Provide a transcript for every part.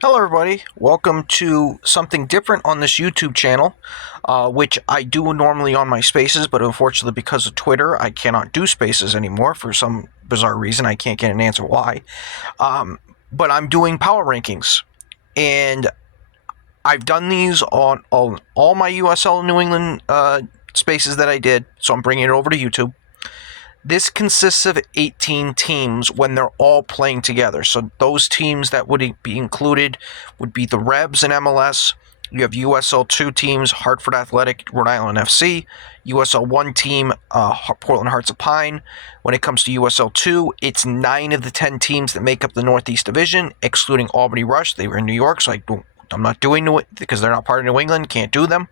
Hello, everybody. Welcome to something different on this YouTube channel, which I do normally on my Spaces, but unfortunately, because of Twitter, I cannot do Spaces anymore for some bizarre reason. I can't get an answer why. But I'm doing power rankings, and I've done these on all my USL New England Spaces that I did, so I'm bringing it over to YouTube. This consists of 18 teams when they're all playing together. So those teams that would be included would be the Rebs in MLS. You have USL 2 teams, Hartford Athletic, Rhode Island FC. USL 1 team, Portland Hearts of Pine. When it comes to USL 2, it's 9 of the 10 teams that make up the Northeast Division, excluding Albany Rush. They were in New York, so I'm not doing it because they're not part of New England. Can't do them.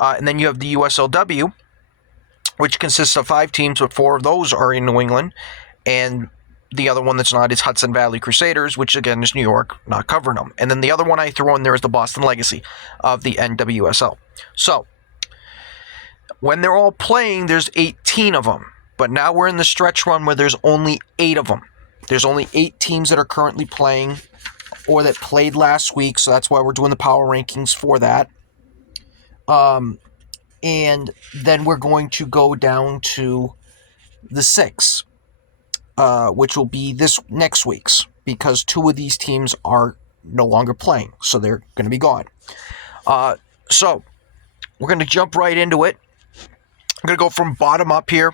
And then you have the USLW, which consists of 5 teams, but 4 of those are in New England, and the other one that's not is Hudson Valley Crusaders, which again is New York, not covering them. And then the other one I throw in there is the Boston Legacy of the NWSL. So when they're all playing, there's 18 of them, but now we're in the stretch run where there's only 8 of them. There's only 8 teams that are currently playing or that played last week, so that's why we're doing the power rankings for that. And then we're going to go down to the 6, which will be this next week's, because 2 of these teams are no longer playing, so they're going to be gone. So we're going to jump right into it. I'm going to go from bottom up here.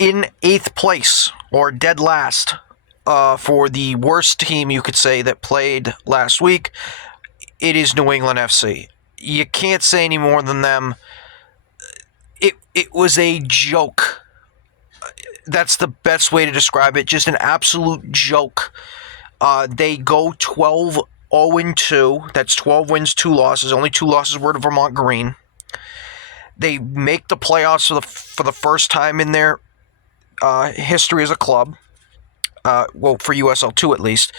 In 8th place, or dead last, for the worst team, you could say, that played last week, it is New England FC. You can't say any more than them. It was a joke. That's the best way to describe it. Just an absolute joke. They go 12-0-2. That's 12 wins, 2 losses. Only 2 losses were to Vermont Green. They make the playoffs for the first time in their history as a club. Well, for USL 2 at least.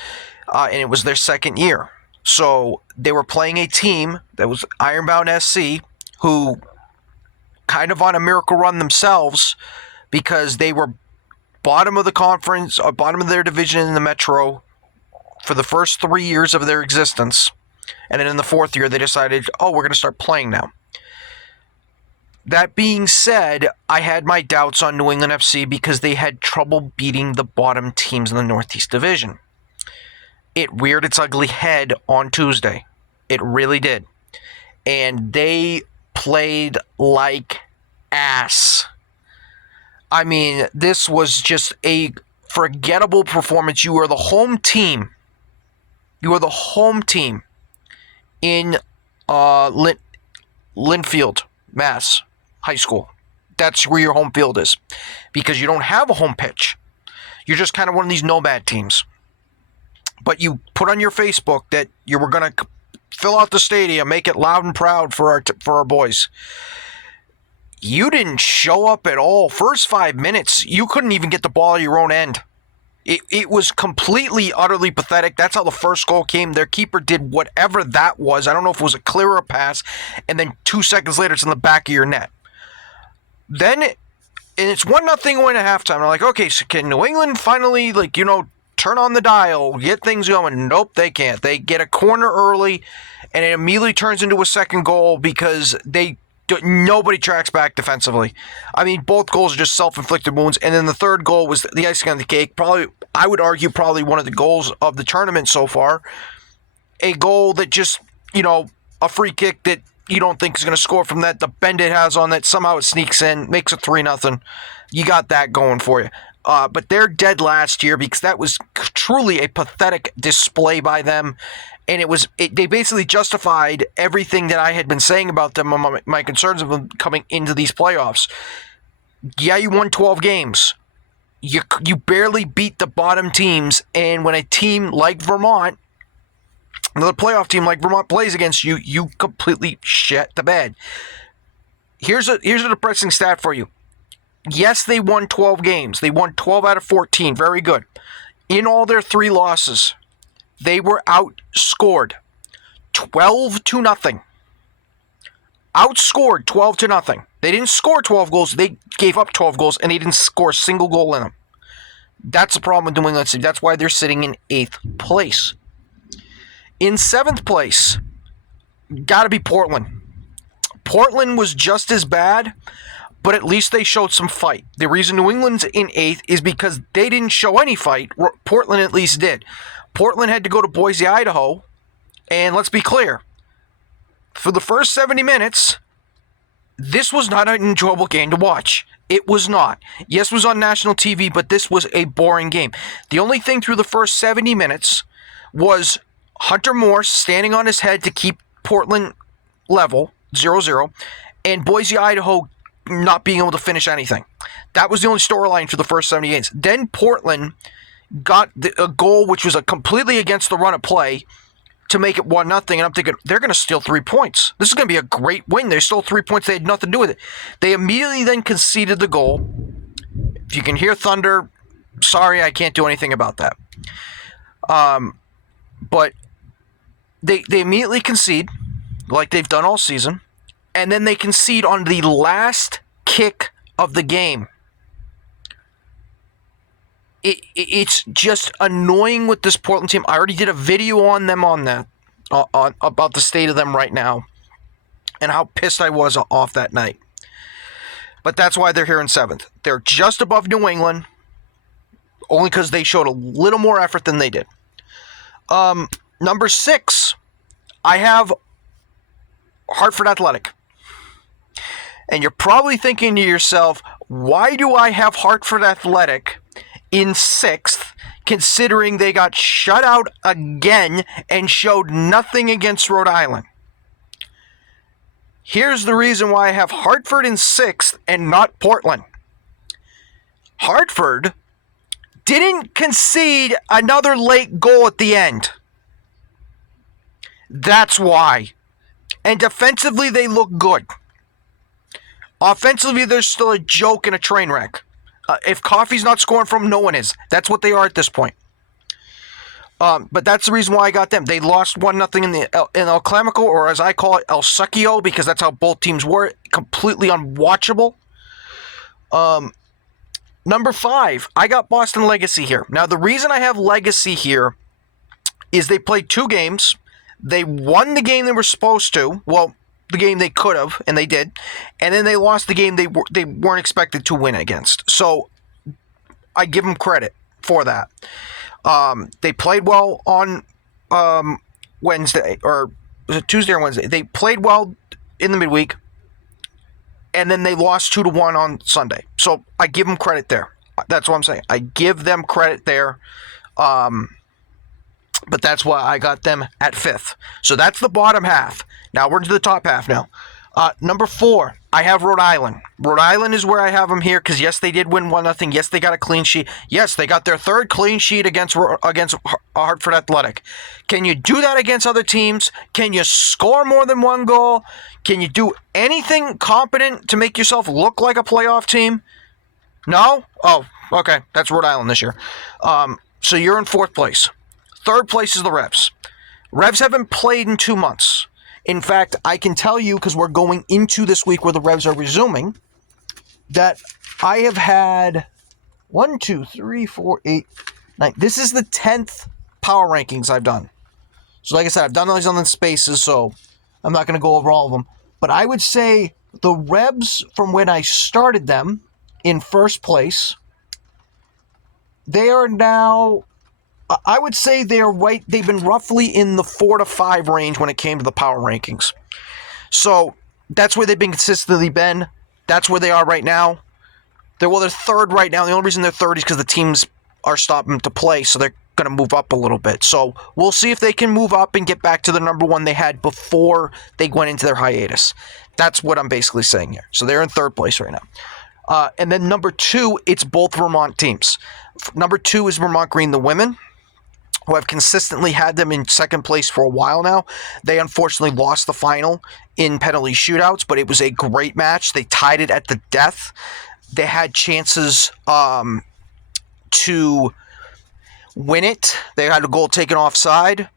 And it was their second year. So they were playing a team that was Ironbound SC, who kind of on a miracle run themselves, because they were bottom of the conference, or bottom of their division in the Metro for the first 3 years of their existence. And then in the 4th year, they decided, we're going to start playing now. That being said, I had my doubts on New England FC because they had trouble beating the bottom teams in the Northeast Division. It reared its ugly head on Tuesday. It really did. And they played like ass. I mean, this was just a forgettable performance. You are the home team. You are the home team in Linfield, Mass. High School. That's where your home field is. Because you don't have a home pitch. You're just kind of one of these nomad teams. But you put on your Facebook that you were going to fill out the stadium, make it loud and proud for our boys. You didn't show up at all. First 5 minutes, you couldn't even get the ball at your own end. It was completely, utterly pathetic. That's how the first goal came. Their keeper did whatever that was. I don't know if it was a clear or a pass. And then 2 seconds later, it's in the back of your net. Then, and it's 1-0 going at halftime. I'm like, okay, so can New England finally, turn on the dial, get things going? Nope, they can't. They get a corner early, and it immediately turns into a second goal because nobody tracks back defensively. I mean, both goals are just self-inflicted wounds, and then the third goal was the icing on the cake. Probably, I would argue, probably one of the goals of the tournament so far. A goal that just, a free kick that you don't think is going to score from that. The bend it has on that, somehow it sneaks in, makes it 3-0. You got that going for you. But they're dead last year because that was truly a pathetic display by them. And they basically justified everything that I had been saying about them, my concerns of them coming into these playoffs. Yeah, you won 12 games. You barely beat the bottom teams. And when a team like Vermont, another playoff team like Vermont, plays against you, you completely shit the bed. Here's a depressing stat for you. Yes, they won 12 games. They won 12 out of 14. Very good. In all their 3 losses, they were outscored 12-0. Outscored 12-0. They didn't score 12 goals. They gave up 12 goals, and they didn't score a single goal in them. That's the problem with New England City. That's why they're sitting in 8th place. In 7th place, got to be Portland. Portland was just as bad, but at least they showed some fight. The reason New England's in 8th is because they didn't show any fight. Portland at least did. Portland had to go to Boise, Idaho, and let's be clear. For the first 70 minutes, this was not an enjoyable game to watch. It was not. Yes, it was on national TV, but this was a boring game. The only thing through the first 70 minutes was Hunter Morse standing on his head to keep Portland level, 0-0, and Boise, Idaho not being able to finish anything. That was the only storyline for the first 70 games. Then Portland got a goal which was completely against the run of play to make it 1-0, and I'm thinking, they're going to steal 3 points. This is going to be a great win. They stole 3 points. They had nothing to do with it. They immediately then conceded the goal. If you can hear thunder, sorry, I can't do anything about that. But they immediately concede, like they've done all season, and then they concede on the last kick of the game. It's just annoying with this Portland team. I already did a video on them on that, about the state of them right now, and how pissed I was off that night. But that's why they're here in 7th. They're just above New England, only because they showed a little more effort than they did. Number 6, I have Hartford Athletic. And you're probably thinking to yourself, why do I have Hartford Athletic in 6th, considering they got shut out again and showed nothing against Rhode Island? Here's the reason why I have Hartford in 6th and not Portland. Hartford didn't concede another late goal at the end. That's why. And defensively, they look good. Offensively, they're still a joke and a train wreck. If Coffey's not scoring from, no one is. That's what they are at this point. But that's the reason why I got them. They lost 1-0 in El Clamico, or as I call it, El Succio, because that's how both teams were. Completely unwatchable. Number 5, I got Boston Legacy here. Now, the reason I have Legacy here is they played 2 games. They won the game they were supposed to. Well, the game they could have, and they did. And then they lost the game they weren't expected to win against. So I give them credit for that. They played well on Wednesday, or was it Tuesday or Wednesday? They played well in the midweek, and then they lost 2-1 on Sunday. So I give them credit there. That's what I'm saying. I give them credit there. But that's why I got them at 5th. So that's the bottom half. Now we're to the top half now. Number 4, I have Rhode Island. Rhode Island is where I have them here because, yes, they did win 1-0. Yes, they got a clean sheet. Yes, they got their 3rd clean sheet against Hartford Athletic. Can you do that against other teams? Can you score more than 1 goal? Can you do anything competent to make yourself look like a playoff team? No? Oh, okay. That's Rhode Island this year. So you're in 4th place. 3rd place is the Revs. Revs haven't played in 2 months. In fact, I can tell you, because we're going into this week where the Revs are resuming, that I have had 1, 2, 3, 4, 8, 9. This is the 10th power rankings I've done. So like I said, I've done these on the spaces, so I'm not going to go over all of them. But I would say the Revs, from when I started them in 1st place, they are now... I would say they're right. They've been roughly in the 4 to 5 range when it came to the power rankings. So that's where they've been consistently been. That's where they are right now. They're 3rd right now. The only reason they're 3rd is because the teams are stopping to play, so they're going to move up a little bit. So we'll see if they can move up and get back to the number 1 they had before they went into their hiatus. That's what I'm basically saying here. So they're in 3rd place right now. And then number 2, it's both Vermont teams. Number 2 is Vermont Green, the women, who have consistently had them in 2nd place for a while now. They unfortunately lost the final in penalty shootouts, but it was a great match. They tied it at the death. They had chances to win it. They had a goal taken offside.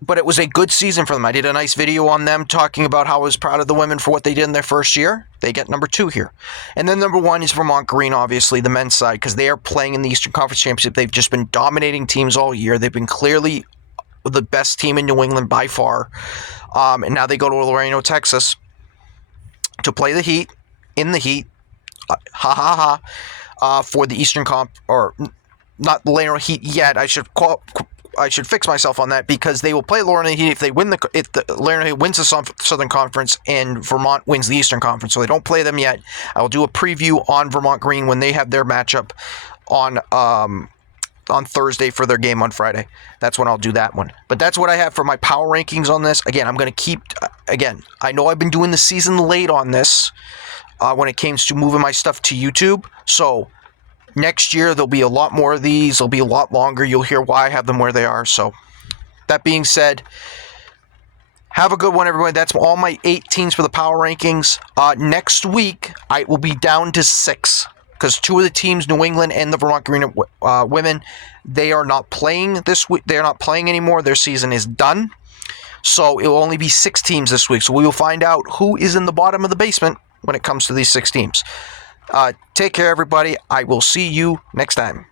But it was a good season for them. I did a nice video on them talking about how I was proud of the women for what they did in their first year. They get number 2 here. And then number 1 is Vermont Green, obviously, the men's side, because they are playing in the Eastern Conference Championship. They've just been dominating teams all year. They've been clearly the best team in New England by far. And now they go to Laredo, Texas to play the Heat in the Heat. For the Eastern or not the Laredo Heat yet. I should fix myself on that, because they will play Laredo Heat if the Laredo Heat wins the Southern Conference and Vermont wins the Eastern Conference. So they don't play them yet. I will do a preview on Vermont Green when they have their matchup on Thursday for their game on Friday. That's when I'll do that one. But that's what I have for my power rankings on this. Again, I'm going to keep. Again, I know I've been doing the season late on this when it comes to moving my stuff to YouTube. So next year, there'll be a lot more of these. They'll be a lot longer. You'll hear why I have them where they are. So that being said, have a good one, everybody. That's all my 8 teams for the power rankings. Next week, I will be down to 6, because 2 of the teams, New England and the Vermont Green women, they are not playing this week. They're not playing anymore. Their season is done. So it will only be 6 teams this week. So we will find out who is in the bottom of the basement when it comes to these 6 teams. Take care, everybody. I will see you next time.